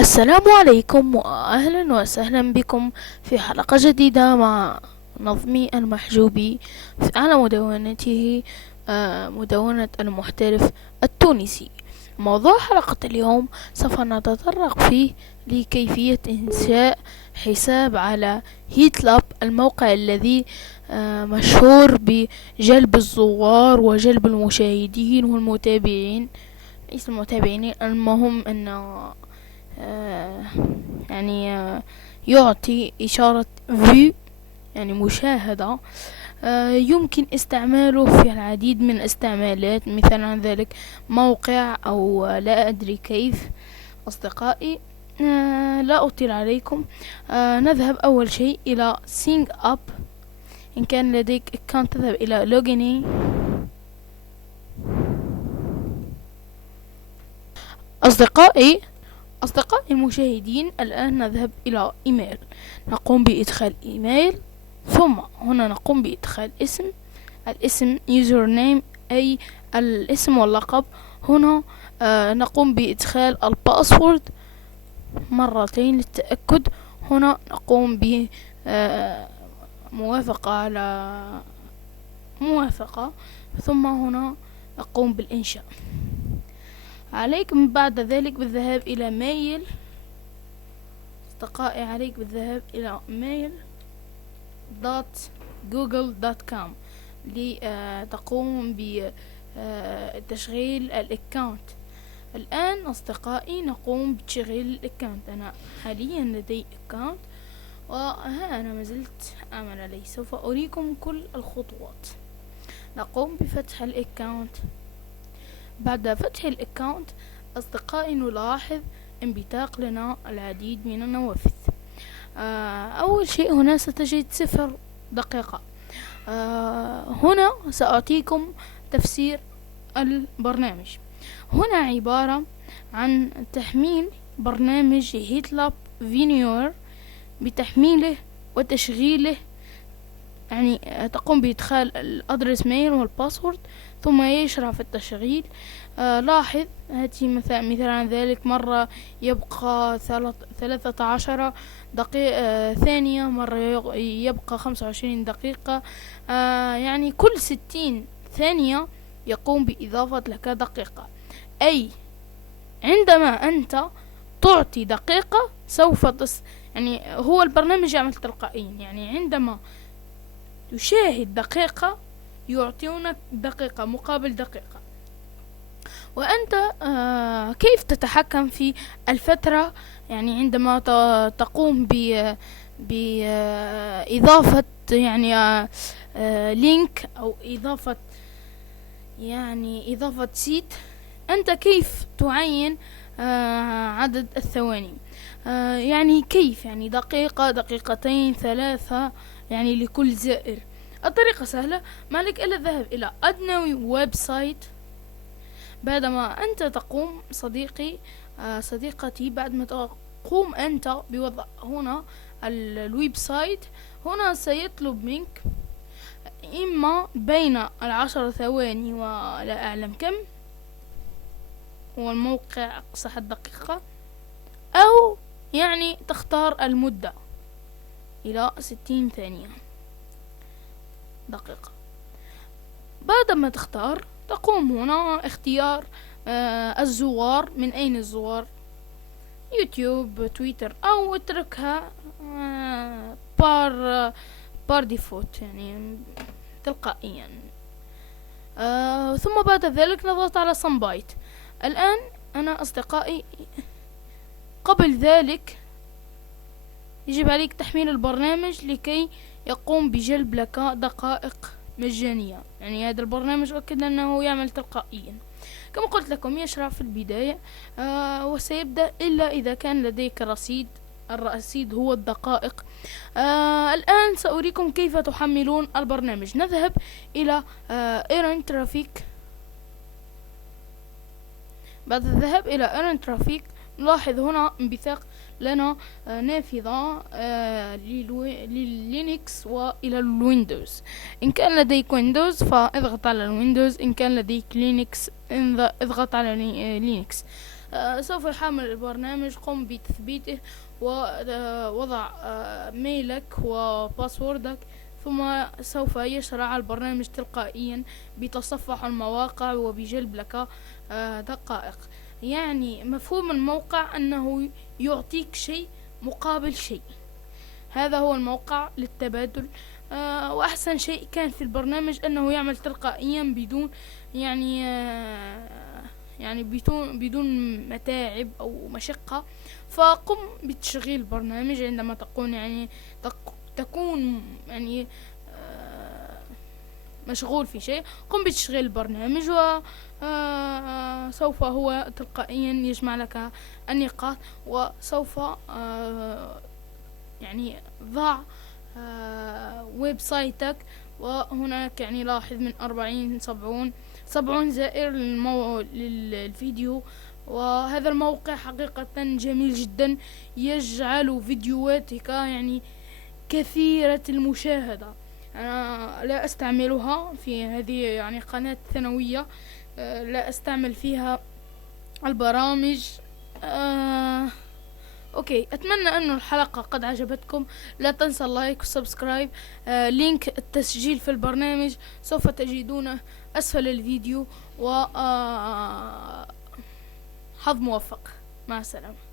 السلام عليكم وأهلا وسهلا بكم في حلقة جديدة مع نظمي المحجوبي على مدونته مدونة المحترف التونسي. موضوع حلقة اليوم سوف نتطرق فيه لكيفية إنشاء حساب على هيتلاب، الموقع الذي مشهور بجلب الزوار وجلب المشاهدين والمتابعين. ليس المتابعين، المهم أن آه يعني يعطي إشارة view، يعني مشاهدة. يمكن استعماله في العديد من الاستعمالات، مثلا ذلك موقع أو لا أدري كيف. أصدقائي، لا أطيل عليكم. نذهب أول شيء إلى Sync Up. إن كان لديك account تذهب إلى login. أصدقائي المشاهدين، الآن نذهب إلى إيميل. نقوم بإدخال إيميل، ثم هنا نقوم بإدخال الاسم يوزر نيم، أي الاسم واللقب. هنا نقوم بإدخال الباسورد مرتين للتأكد. هنا نقوم ب موافقة على موافقة، ثم هنا نقوم بالإنشاء. عليك بعد ذلك بالذهاب إلى ميل. أصدقائي، عليك بالذهاب إلى mail.google.com لتقوم بتشغيل الأكاونت. الآن أصدقائي نقوم بتشغيل الأكاونت. أنا حاليا لدي أكاونت، وها أنا مازلت أعمل عليه. سوف أريكم كل الخطوات. نقوم بفتح الأكاونت. بعد فتح الأكاونت أصدقائي نلاحظ انبثاق لنا العديد من النوافذ. أول شيء هنا ستجد 0 دقيقة. هنا سأعطيكم تفسير البرنامج. هنا عبارة عن تحميل برنامج هيتلاب فينيور، بتحميله وتشغيله. يعني تقوم بإدخال الأدرس ميل والباسورد، ثم يشرع في التشغيل. لاحظ هاتي مثلا ذلك مرة يبقى 13 دقيقة ثانية، مرة يبقى 25 دقيقة. يعني كل 60 ثانية يقوم بإضافة لك دقيقة. أي عندما أنت تعطي دقيقة سوف يعني هو البرنامج يعمل تلقائيا. يعني عندما تشاهد دقيقة يعطونك دقيقة مقابل دقيقة. وأنت كيف تتحكم في الفترة؟ يعني عندما تقوم بإضافة يعني لينك أو إضافة سيت، أنت كيف تعين عدد الثواني؟ يعني كيف؟ يعني دقيقة، دقيقتين، 3، يعني لكل زائر. الطريقة سهلة، مالك إلا الذهاب إلى أدنى ويب سايت. بعدما أنت تقوم صديقتي، بعد ما تقوم أنت بوضع هنا الويب سايت، هنا سيطلب منك إما بين 10 ثواني ولا أعلم كم هو الموقع أقصى حد دقيقة، أو يعني تختار المدة إلى 60 ثانية دقيقة. بعد ما تختار تقوم هنا اختيار الزوار. من أين الزوار؟ يوتيوب، تويتر، أو اتركها بار ديفوت، يعني تلقائيا. ثم بعد ذلك نضغط على سمبايت. الآن أنا أصدقائي، قبل ذلك يجب عليك تحميل البرنامج لكي يقوم بجلب لك دقائق مجانية. يعني هذا البرنامج أكد أنه يعمل تلقائيا. كما قلت لكم يشرع في البداية وسيبدأ إلا إذا كان لديك رصيد. الرصيد هو الدقائق. الآن سأريكم كيف تحملون البرنامج. نذهب إلى ايرن ترافيك. بعد الذهاب إلى ايرن ترافيك نلاحظ هنا انبثاق لنا نافذة للينكس وإلى الويندوز. إن كان لديك ويندوز فاضغط على الويندوز، إن كان لديك لينكس اضغط على لينكس. سوف يحمل البرنامج. قم بتثبيته ووضع ميلك وباسوردك، ثم سوف يشرع البرنامج تلقائيا بتصفح المواقع وبجلب لك دقائق. يعني مفهوم الموقع أنه يعطيك شيء مقابل شيء. هذا هو الموقع للتبادل. وأحسن شيء كان في البرنامج أنه يعمل تلقائيا بدون يعني يعني بدون متاعب أو مشقة. فقم بتشغيل البرنامج عندما تكون تكون يعني مشغول في شيء. قم بتشغيل البرنامج وسوف هو تلقائيا يجمع لك النقاط، وسوف يعني ضع ويب سايتك. وهناك يعني لاحظ من 70 زائر للفيديو. وهذا الموقع حقيقة جميل جدا، يجعل فيديوهاتك يعني كثيرة المشاهدة. أنا لا أستعملها في هذه يعني قناة ثانوية، لا أستعمل فيها البرامج. اوكي، اتمنى انه الحلقة قد عجبتكم. لا تنسى اللايك والسبسكرايب. لينك التسجيل في البرنامج سوف تجدونه اسفل الفيديو. و حظ موفق، مع السلامة.